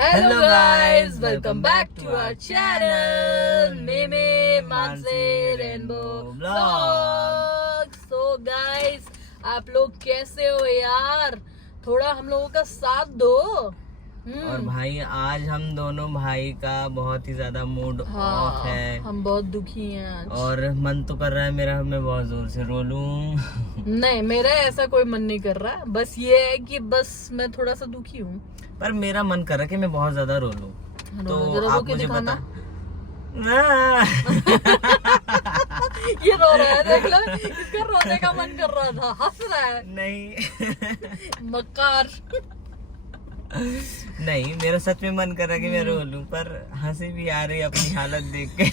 Hello guys, welcome back to our channel Meme Manse Rainbow Vlogs। So guys, आप लोग कैसे हो यार? थोड़ा हम लोगों का साथ दो। और भाई आज हम दोनों भाई का बहुत ही ज्यादा मूड ऑफ है। हम बहुत दुखी हैं आज। और मन तो कर रहा है मेरा, मैं बहुत जोर से रो लूं। नहीं, मेरा ऐसा कोई मन नहीं कर रहा, बस ये है कि बस मैं थोड़ा सा दुखी हूँ। पर मेरा मन कर रहा है कि मैं बहुत ज्यादा रो लूं। तो आप मुझे बता। ये रो रहा है, देख लो, इसका रोने का मन कर रहा था, हंस रहा है। नहीं मक्कार। नहीं, मेरा सच में मन कर रहा है कि मैं रो लूं, पर हंसी भी आ रही है अपनी हालत देख के।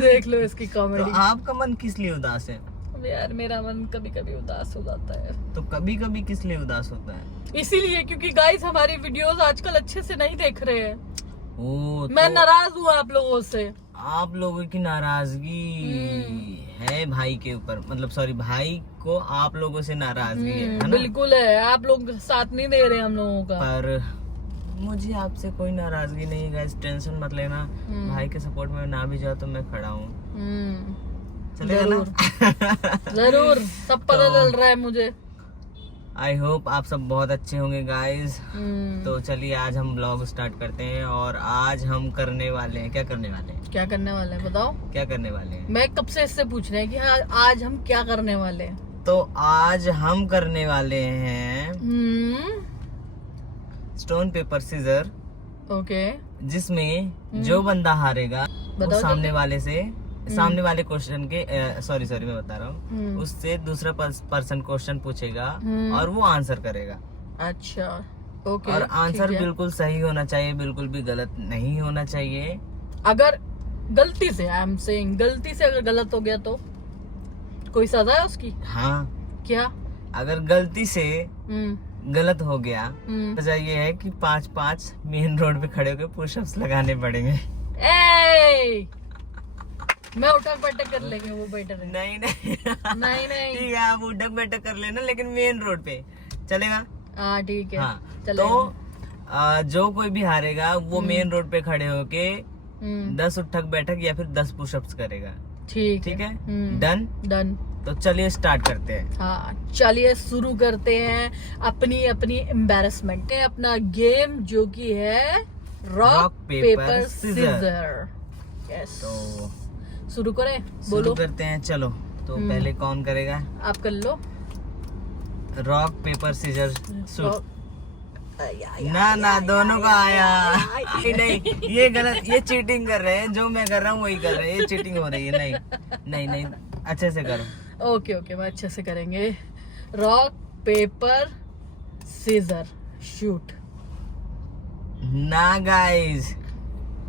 देख लो इसकी कॉमेडी। तो आपका मन किस लिए उदास है? यार मेरा मन कभी कभी उदास हो जाता है। तो कभी कभी किस लिए उदास होता है? इसीलिए क्योंकि गाइस हमारी वीडियोस आजकल अच्छे से नहीं देख रहे हैं। मैं तो नाराज हूँ आप लोगों से। आप लोगों की नाराजगी है भाई के ऊपर, मतलब सॉरी, भाई को आप लोगों से नाराजगी है ना? बिल्कुल है, आप लोग साथ नहीं दे रहे हम लोगों का। पर मुझे आपसे कोई नाराजगी नहीं है गाइस, टेंशन मत लेना। भाई के सपोर्ट में ना भी जाओ तो मैं खड़ा हूँ, चलेगा ना? जरूर, सब पता चल रहा है मुझे। आई होप आप सब बहुत अच्छे होंगे गाइस। तो चलिए आज हम ब्लॉग स्टार्ट करते हैं। और आज हम करने वाले हैं, क्या करने वाले हैं? क्या करने वाले हैं बताओ? क्या करने वाले हैं? मैं कब से इससे पूछ रहे हैं कि हाँ, आज हम क्या करने वाले हैं। तो आज हम करने वाले हैं स्टोन पेपर सीजर। ओके। जिसमें जो बंदा हारेगा वो सामने वाले क्वेश्चन के सॉरी मैं बता रहा हूँ, उससे दूसरा पर्सन क्वेश्चन पूछेगा और वो आंसर करेगा। अच्छा, ओके। और आंसर बिल्कुल सही होना चाहिए, बिल्कुल भी गलत नहीं होना चाहिए। अगर गलती से, आई एम सेइंग, गलती से अगर गलत हो गया तो कोई सजा है उसकी? हाँ। क्या? अगर गलती से गलत हो गया तो ये है कि 5-5 मेन रोड पे खड़े होकर पुशअप्स लगाने पड़ेंगे। मैं उठक बैठक कर लेंगे, वो बेटर है। नहीं नहीं ठीक है, आप उठक बैठक कर लेना, लेकिन मेन रोड पे चलेगा। हाँ ठीक है। हाँ, तो जो कोई भी हारेगा वो मेन रोड पे खड़े होके 10 उठक बैठक या फिर 10 पुशअप्स करेगा। ठीक है। डन। तो चलिए स्टार्ट करते हैं। हाँ चलिए शुरू करते हैं अपनी एम्बैरेसमेंट, अपना गेम जो कि है रॉक पेपर सीजर। यस, तो शुरू करें? बोलो। करते हैं, चलो। तो पहले कौन करेगा? आप कर लो। Rock paper scissor shoot. ना दोनों का आया। नहीं, ये गलत, ये चीटिंग कर रहे हैं। जो मैं कर रहा हूँ वही कर रहे हैं, ये चीटिंग हो रही है। नहीं, अच्छे से करो। ओके, मैं अच्छे से करेंगे। Rock paper scissor shoot. ना गाइस,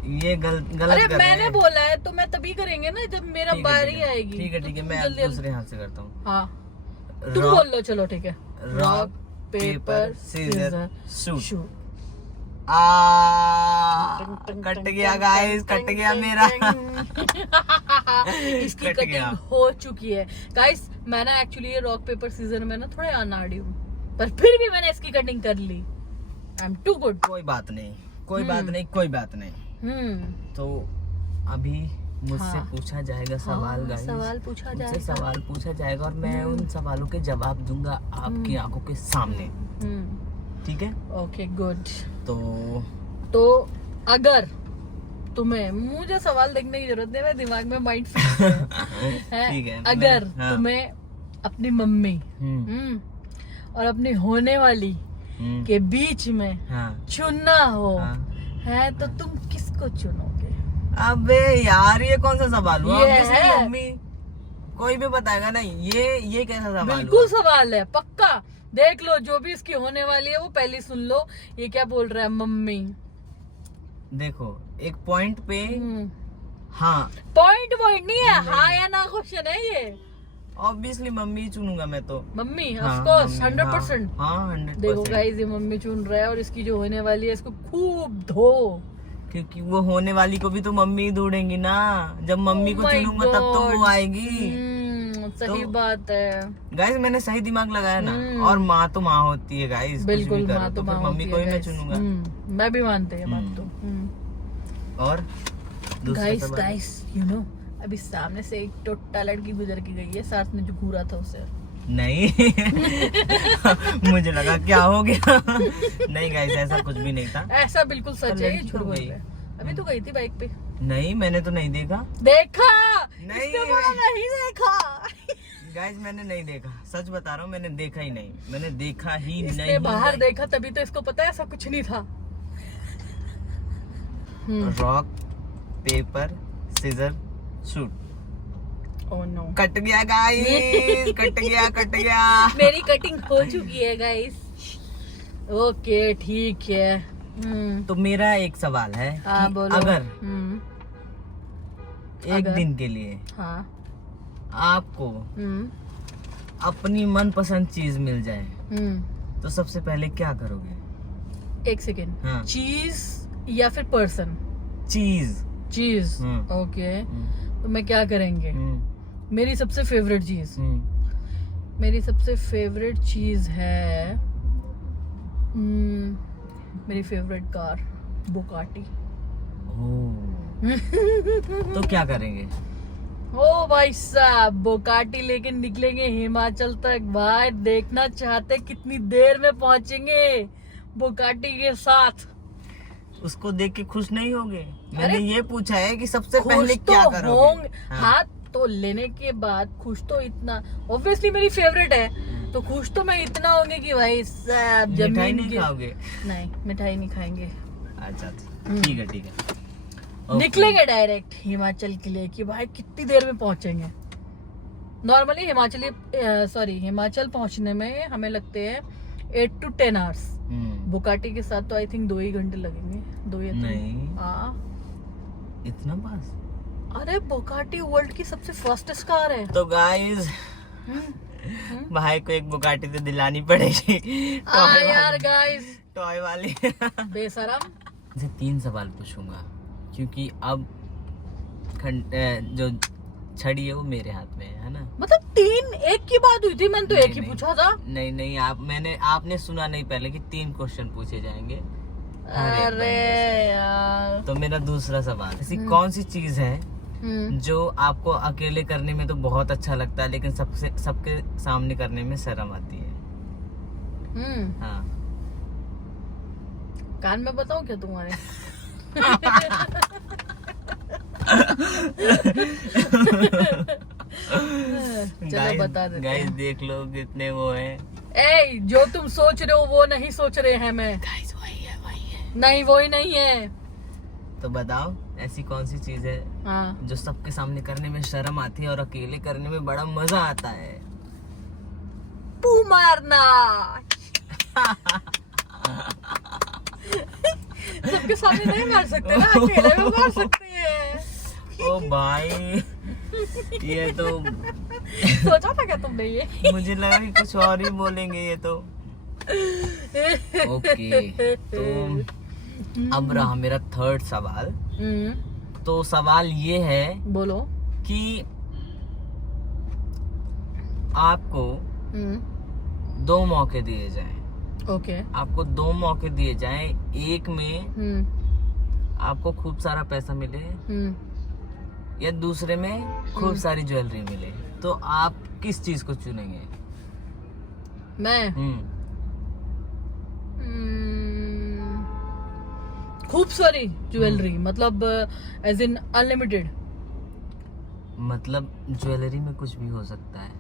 ये गलत अरे मैंने बोला है तो मैं तभी करेंगे ना जब मेरा बारी आएगी। ठीक है, मैं दूसरे हाथ से करता हूँ। हाँ, तुम बोल लो। चलो ठीक है। Rock paper scissor shoot. कट गया गाइस, कट गया मेरा। इसकी कटिंग हो चुकी है गाइस। मैं ना एक्चुअली ये रॉक पेपर सीजर में ना थोड़ा अनाड़ी हूँ, पर फिर भी मैंने इसकी कटिंग कर ली। I am too good. कोई बात नहीं। तो अभी मुझसे पूछा जाएगा सवाल गाइस। सवाल पूछा जाएगा और मैं उन सवालों के जवाब दूंगा आपकी आंखों के सामने। ठीक है? Okay good. तो अगर तुम्हें, मुझे सवाल देखने की जरूरत नहीं, मैं दिमाग में माइंड है। ठीक है। अगर तुम्हें अपनी मम्मी और अपनी होने वाली के बीच में चुनना हो है तो तुम किसको चुनोगे? अबे यार, ये कौन सा सवाल हुआ? मम्मी, कोई भी बताएगा नहीं। ये कैसा सवाल? बिल्कुल सवाल है, पक्का। देख लो, जो भी इसकी होने वाली है वो पहले सुन लो। ये क्या बोल रहा है? मम्मी। देखो, एक पॉइंट पे हाँ, पॉइंट नहीं है, हाँ या ना क्वेश्चन है ये। ऑब्वियसली मम्मी चुनूंगा मैं तो। Mummy of course, 100%। हाँ 100%। देखो गाइस, ये मम्मी चुन रहा है और इसकी जो होने वाली है इसको खूब धो, क्योंकि वो होने वाली को भी तो मम्मी ढूंढेंगी ना। जब मम्मी को चुनूंगा तब तो वो आएगी। सही बात है गाइस, मैंने सही दिमाग लगाया ना। और माँ तो माँ होती है गाइस, बिल्कुल, माँ तो माँ मम्मी को ही मैं चुनूंगा। मैं भी मानते हैं बात तो। और गाइस यू नो, अभी सामने से एक टोटा लड़की गुजर के गई है, साथ में जो घूरा था उसे। नहीं मुझे लगा क्या हो गया। नहीं गाइस, ऐसा कुछ भी नहीं था। ऐसा बिल्कुल सच है, ये लड़की झूठ तो बोल गई। रहे हैं। अभी तो गई थी बाइक पे। नहीं, मैंने तो नहीं देखा। देखा नहीं। इससे बड़ा नहीं देखा। गाइस, मैंने नहीं देखा, सच बता रहा हूँ, मैंने देखा ही नहीं, मैंने देखा ही इसने नहीं। बाहर देखा तभी तो इसको पता है ऐसा कुछ नहीं था। Rock paper scissor shoot. Oh no, कट गया गाइस, कट गया। मेरी कटिंग हो चुकी है गाइस। ओके ठीक है। तो मेरा एक सवाल है हाँ कि बोलो। अगर एक अगर? दिन के लिए हाँ। आपको अपनी मनपसंद चीज मिल जाए तो सबसे पहले क्या करोगे? एक सेकेंड। हाँ। चीज या फिर पर्सन? चीज। चीज। ओके, तो मैं क्या करेंगे? मेरी सबसे फेवरेट चीज, मेरी सबसे फेवरेट चीज है मेरी फेवरेट कार बुगाटी। तो क्या करेंगे? ओ भाई साहब, बुगाटी लेके निकलेंगे हिमाचल तक। भाई देखना चाहते कितनी देर में पहुंचेंगे बुगाटी के साथ। उसको देख के खुश नहीं होगे? मैंने अरे, ये पूछा है कि सबसे खुश पहले तो क्या करोगे? होंगे। हाँ, तो लेने के बाद खुश तो इतना, ऑब्वियसली मेरी फेवरेट है तो खुश तो मैं इतना होंगे कि भाई साहब मिठाई जमीन नहीं के। खाओगे? नहीं, मिठाई नहीं खाएंगे। अच्छा, ठीक है ठीक है। ओके। निकलेंगे डायरेक्ट हिमाचल के लिए कि भाई कितनी देर में पहुंचेंगे। नॉर्मली हिमाचल पहुंचने में हमें लगते हैं 8 to 10 आवर्स। बुगाटी के साथ तो आई थिंक 2 ही घंटे लगेंगे। 2 या 3। नहीं। हाँ, इतना पास? अरे बुगाटी वर्ल्ड की सबसे फास्टेस्ट कार है। तो गाइस, भाई को एक बुगाटी तो दिलानी पड़ेगी। यार गाइस, टॉय वाली। बेशरम। से 3 सवाल पूछूंगा क्योंकि अब जो छड़ी है वो मेरे हाथ में है ना। मतलब 3 एक की बात हुई थी, मैंने तो एक ही नहीं। पूछा था। नहीं, आपने सुना नहीं पहले कि 3 क्वेश्चन पूछे जाएंगे। अरे यार। तो मेरा दूसरा सवाल, ऐसी कौन सी चीज है जो आपको अकेले करने में तो बहुत अच्छा लगता है लेकिन सबके सामने करने में शर्म आती है? हाँ। कान में बताऊं क्या तुम्हारे? चलो बता देते गाइस हैं। देख लो कितने वो हैं। ए, जो तुम सोच रहे हो वो नहीं सोच रहे हैं मैं। गाइस वही है। नहीं, वही नहीं है। तो बताओ, ऐसी कौन सी चीज है हाँ, जो सबके सामने करने में शर्म आती है और अकेले करने में बड़ा मजा आता है? पू मारना। सबके सामने नहीं मार सकते ना, अकेले में मार सकते हैं। ओ भाई, ये तो सोचा था क्या तुमने ये? मुझे लगा कि कुछ और ही बोलेंगे ये तो। ओके, तो अब रहा मेरा थर्ड सवाल। तो सवाल ये है बोलो। कि आपको 2 मौके दिए जाएं। ओके। आपको 2 मौके दिए जाएं, एक में आपको खूब सारा पैसा मिले या दूसरे में खूब सारी ज्वेलरी मिले, तो आप किस चीज को चुनेंगे? मैं खूब सारी ज्वेलरी, मतलब एज इन अनलिमिटेड। मतलब ज्वेलरी में कुछ भी हो सकता है।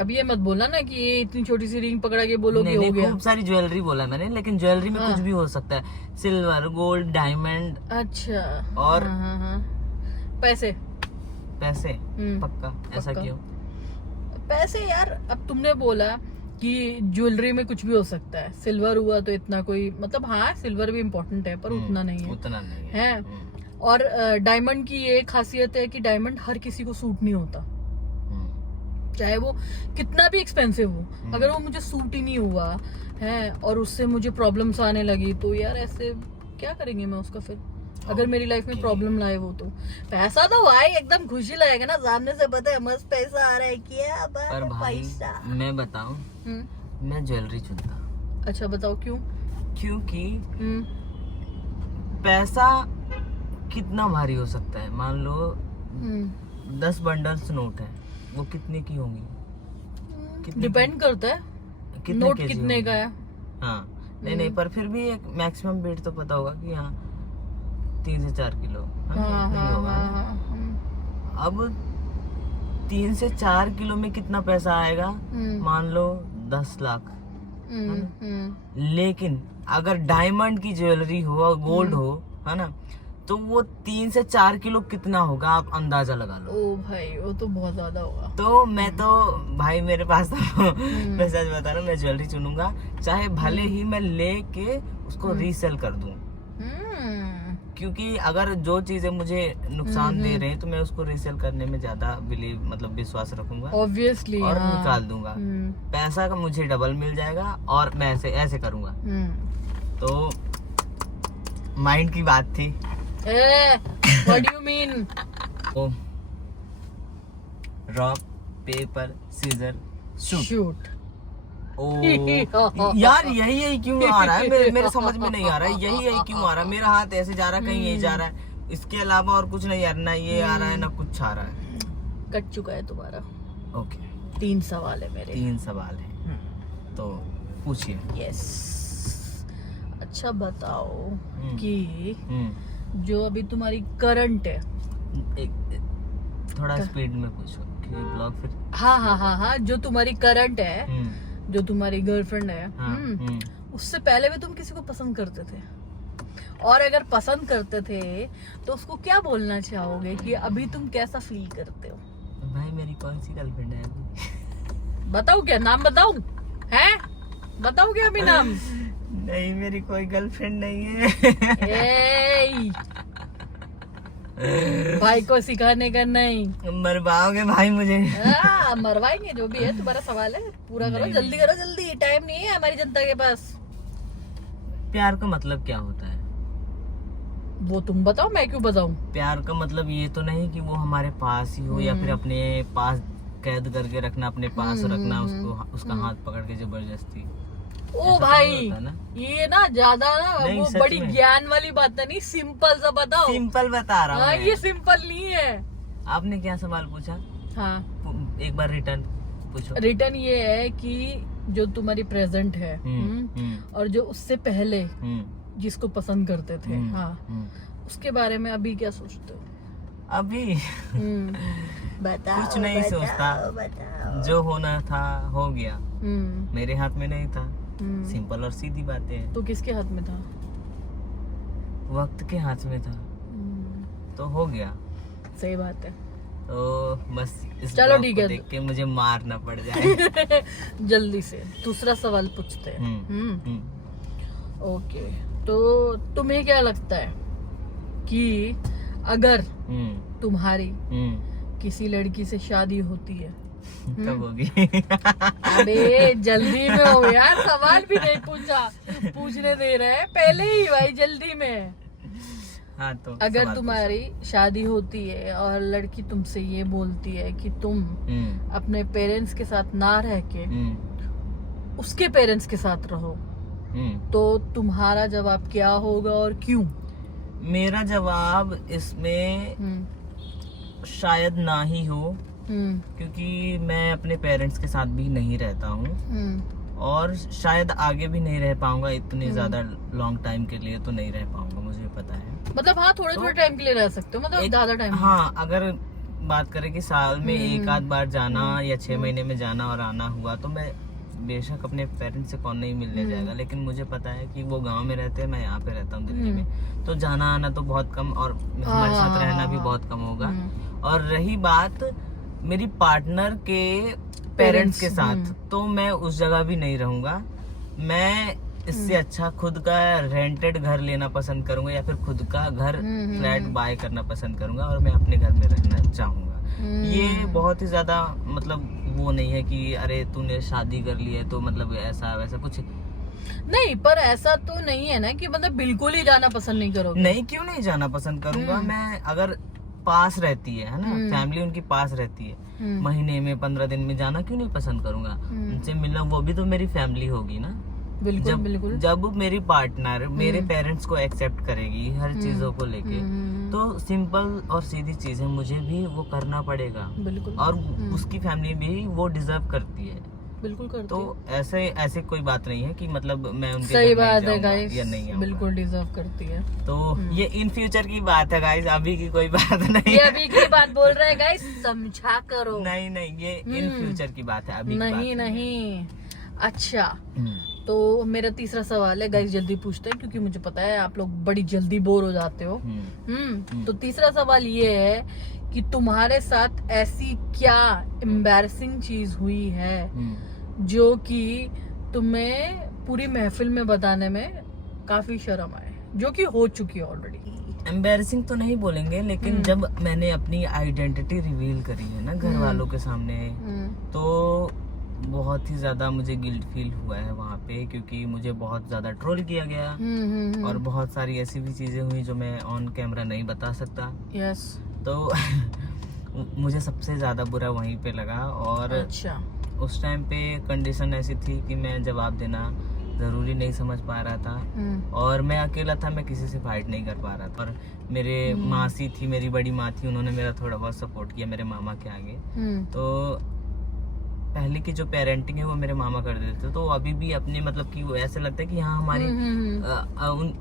अब ये मत बोलना ना कि ये इतनी छोटी सी रिंग पकड़ा के बोलोगे नहीं, हो नहीं, गया। खूब सारी ज्वेलरी बोला मैंने, लेकिन ज्वेलरी में कुछ भी हो सकता है। Silver, gold, diamond. अच्छा। और हाँ। पैसे। पक्का? ऐसा पक्का। क्यों? पैसे यार, अब तुमने बोला कि ज्वेलरी में कुछ भी हो सकता है। सिल्वर हुआ तो इतना कोई मतलब, हाँ सिल्वर भी इम्पोर्टेंट है पर उतना नहीं है। उतना नहीं है। और डायमंड की ये खासियत है कि डायमंड हर किसी को सूट नहीं होता, चाहे वो कितना भी एक्सपेंसिव हो। अगर वो मुझे सूट ही नहीं हुआ है और उससे मुझे प्रॉब्लम्स आने लगी तो यार ऐसे क्या करेंगे मैं उसका फिर? अगर मेरी लाइफ में प्रॉब्लम लाए वो तो पैसा तो भाई एकदम खुशी लगेगा ना, सामने से पता है मस्त पैसा आ रहा है, क्या पर भाई पैसा। मैं बताऊं, मैं ज्वेलरी चुनता। अच्छा बताओ क्यों? क्योंकि पैसा कितना भारी हो सकता है। मान लो 10 बंडल्स नोट है, वो कितने की होंगी? डिपेंड करता है नोट कितने का है। हाँ नहीं पर फिर भी एक मैक्सिमम वेट तो पता होगा कि हाँ 3 से 4 किलो नहीं होगा। अब 3 से 4 किलो में कितना पैसा आएगा? मान लो 10 लाख। लेकिन अगर डायमंड की ज्वेलरी हो और गोल्ड हो, है ना, तो वो 3 से 4 किलो कितना होगा आप अंदाजा लगा लो। ओ भाई वो तो बहुत ज्यादा होगा। तो मैं तो भाई मेरे पास तो मैं सच बता रहा हूँ, मैं ज्वेलरी चुनूंगा, चाहे भले ही मैं लेके उसको रीसेल कर दूं। क्योंकि अगर जो चीजें मुझे नुकसान दे रहे हैं तो मैं उसको रीसेल करने में ज्यादा विश्वास रखूंगा ऑब्वियसली, और निकाल दूंगा। पैसा का मुझे डबल मिल जाएगा और मैं ऐसे करूंगा। तो माइंड की बात थी। What do you mean? Rock paper scissor shoot. ओ यार यही क्यों आ रहा है? मेरे समझ में नहीं आ रहा है, यही क्यों आ रहा है? मेरा हाथ ऐसे जा रहा है, कहीं यही जा रहा है, इसके अलावा और कुछ नहीं यार, ना ये आ रहा है ना कुछ आ रहा है। कट चुका है तुम्हारा। ओके 3 सवाल है मेरे। 3 सवाल है, तो पूछिए। यस अच्छा बताओ कि जो अभी तुम्हारी करंट है, थोड़ा स्पीड में पूछो कि ब्लॉग फिर। हाँ जो तुम्हारी करंट है, जो तुम्हारी गर्लफ्रेंड है, उससे पहले भी तुम किसी को पसंद करते थे? और अगर पसंद करते थे तो उसको क्या बोलना चाहोगे कि अभी तुम कैसा फील करते हो? भाई मेरी कौन सी गर्लफ्रेंड है अभी? बताओ क्या नाम बताऊं? हैं बताओ क्या अभी नाम? नहीं मेरी कोई गर्लफ्रेंड नहीं है। भाई को सिखाने का नहीं। मरवाओगे भाई मुझे? मरवाएंगे, जो भी है तुम्हारा सवाल है पूरा करो, जल्दी करो, जल्दी, टाइम नहीं है हमारी जनता के पास। प्यार का मतलब क्या होता है वो तुम बताओ, मैं क्यों बताऊं? प्यार का मतलब ये तो नहीं कि वो हमारे पास ही हो या फिर अपने पास कैद करके रखना, अपने पास रखना उसको, उसका हाथ पकड़ के जबरदस्ती। ओ भाई ये ना ज्यादा ना वो बड़ी ज्ञान वाली बात नहीं, सिंपल सा बताओ। सिंपल बता रहा हूँ। ये सिंपल नहीं है। आपने क्या सवाल पूछा? हाँ एक बार रिटर्न पूछो। रिटर्न ये है कि जो तुम्हारी प्रेजेंट है और जो उससे पहले जिसको पसंद करते थे, उसके बारे में अभी क्या सोचते हो? अभी बताओ, कुछ नहीं सोचता, जो होना था हो गया, मेरे हाथ में नहीं था। सिंपल और सीधी बातें हैं। तो किसके हाथ में था? वक्त के हाथ में था, तो हो गया। सही बात है। तो बस इस चलो ठीक है, देख के मुझे मारना पड़ जाए। जल्दी से दूसरा सवाल पूछते हैं। ओके तो तुम्हें क्या लगता है कि अगर तुम्हारी किसी लड़की से शादी होती है कब होगी? अबे जल्दी में हो यार, सवाल भी नहीं पूछने दे रहे हैं पहले ही भाई, जल्दी में। हाँ तो अगर तुम्हारी शादी होती है और लड़की तुमसे ये बोलती है कि तुम अपने पेरेंट्स के साथ ना रह के उसके पेरेंट्स के साथ रहो, तो तुम्हारा जवाब क्या होगा और क्यों? मेरा जवाब इसमें शायद ना ही हो, क्योंकि मैं अपने पेरेंट्स के साथ भी नहीं रहता हूँ और शायद आगे भी नहीं रह पाऊंगा, इतने ज्यादा लॉन्ग टाइम के लिए तो नहीं रह पाऊंगा, मुझे पता है। मतलब हाँ थोड़े टाइम के लिए रह सकते हो, मतलब ज्यादा टाइम। हाँ अगर बात करें कि साल में एक आध बार जाना या 6 महीने में जाना और आना हुआ, तो मैं बेशक अपने पेरेंट्स से कौन नहीं मिलने जाएगा, लेकिन मुझे पता है कि वो गांव में रहते हैं, मैं यहाँ पे रहता हूँ दिल्ली में, तो जाना आना तो बहुत कम और हमारे साथ रहना भी बहुत कम होगा। और रही बात मेरी पार्टनर के पेरेंट्स के साथ, तो मैं उस जगह भी नहीं रहूंगा। मैं इससे अच्छा खुद का रेंटेड घर लेना पसंद करूंगा या फिर खुद का घर फ्लैट बाय करना पसंद करूंगा और मैं अपने घर में रहना चाहूंगा। ये बहुत ही ज्यादा मतलब वो नहीं है कि अरे तूने शादी कर ली है तो मतलब ऐसा वैसा कुछ, नहीं, पर ऐसा तो नहीं है ना कि मतलब बिल्कुल ही जाना पसंद नहीं करोगे। नहीं, क्यों नहीं जाना पसंद करूंगा मैं, अगर पास रहती है ना, फैमिली उनकी पास रहती है, महीने में 15 दिन में जाना क्यों नहीं पसंद करूंगा, उनसे मिलना, वो भी तो मेरी फैमिली होगी ना। बिल्कुल बिल्कुल। जब मेरी पार्टनर मेरे पेरेंट्स को एक्सेप्ट करेगी हर चीजों को लेके, तो सिंपल और सीधी चीज है, मुझे भी वो करना पड़ेगा। बिल्कुल। और उसकी फैमिली भी वो डिजर्व करती है। बिल्कुल करती तो ऐसे ऐसे कोई बात नहीं है कि मतलब मैं उनके सही घर नहीं बात है जाऊंगा गाइस, या नहीं आऊंगा। बिल्कुल डिजर्व करती है। तो ये इन फ्यूचर की बात है गाइस, अभी की कोई बात नहीं ये है। अभी की बात बोल रहे हैं गाइस, समझा करो। नहीं नहीं, ये इन फ्यूचर की बात है, अभी की बात नहीं नहीं। अच्छा, हम्म, तो मेरा तीसरा सवाल है गाइस, जल्दी पूछते हैं क्योंकि मुझे पता है आप लोग बड़ी जल्दी बोर हो जाते हो। तो तीसरा सवाल ये है कि तुम्हारे साथ ऐसी क्या एम्बैरसिंग चीज हुई है जो कि तुम्हें पूरी महफिल में बताने में काफी शर्म आए, जो कि हो चुकी है ऑलरेडी। एम्बैरसिंग तो नहीं बोलेंगे, लेकिन जब मैंने अपनी आइडेंटिटी रिवील करी है ना घर वालों के सामने, तो बहुत ही ज्यादा मुझे गिल्ट फील हुआ है वहाँ पे, क्योंकि मुझे बहुत ज्यादा ट्रोल किया गया और बहुत सारी ऐसी भी चीजें हुई जो मैं ऑन कैमरा नहीं बता सकता। यस। तो मुझे सबसे ज्यादा बुरा वहीं पे लगा। और अच्छा। उस टाइम पे कंडीशन ऐसी थी कि मैं जवाब देना जरूरी नहीं समझ पा रहा था, और मैं अकेला था, मैं किसी से फाइट नहीं कर पा रहा था। और मेरे मासी थी, मेरी बड़ी माँ थी, उन्होंने मेरा थोड़ा बहुत सपोर्ट किया मेरे मामा के आगे। तो पहले की जो पेरेंटिंग है वो मेरे मामा कर देते, तो अभी भी अपने मतलब कि वो ऐसे लगता है कि हाँ हमारी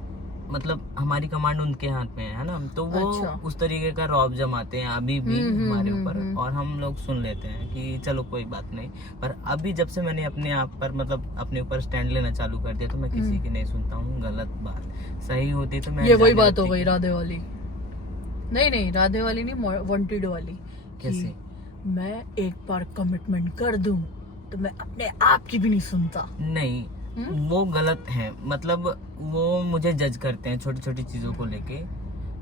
मतलब हमारी कमांड उनके हाथ में है ना, तो वो अच्छा। उस तरीके का रौब जमाते हैं अभी भी हमारे ऊपर, और हम लोग सुन लेते हैं कि चलो कोई बात नहीं। पर अभी जब से मैंने अपने आप पर मतलब अपने ऊपर स्टैंड लेना चालू कर दिया, तो मैं किसी की नहीं सुनता हूँ। गलत बात सही होती तो मैं ये वही बात हो गई राधे वाली। नहीं, राधे वाली नहीं, वांटेड वाली। कैसे? मैं एक बार कमिटमेंट कर दूं तो मैं अपने आप की भी नहीं सुनता। नहीं, वो गलत है, मतलब वो मुझे जज करते हैं छोटी छोटी चीजों को लेके।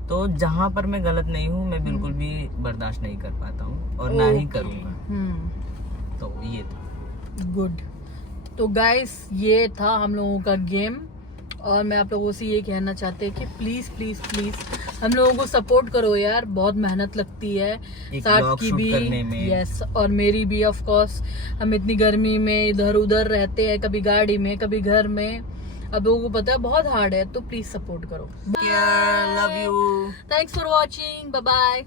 तो जहाँ पर मैं गलत नहीं हूँ, मैं बिल्कुल भी बर्दाश्त नहीं कर पाता हूँ और ना ही करूँगा। तो ये था। गुड। तो गाइस, ये था हम लोगों का गेम, और मैं आप लोगों से ये कहना चाहते हैं कि प्लीज प्लीज प्लीज हम लोगों को सपोर्ट करो यार, बहुत मेहनत लगती है साथ की भी। यस, और मेरी भी ऑफ कोर्स। हम इतनी गर्मी में इधर उधर रहते हैं, कभी गाड़ी में कभी घर में, अब लोगों को पता है बहुत हार्ड है, तो प्लीज सपोर्ट करो। Love you. Thanks for watching, bye bye.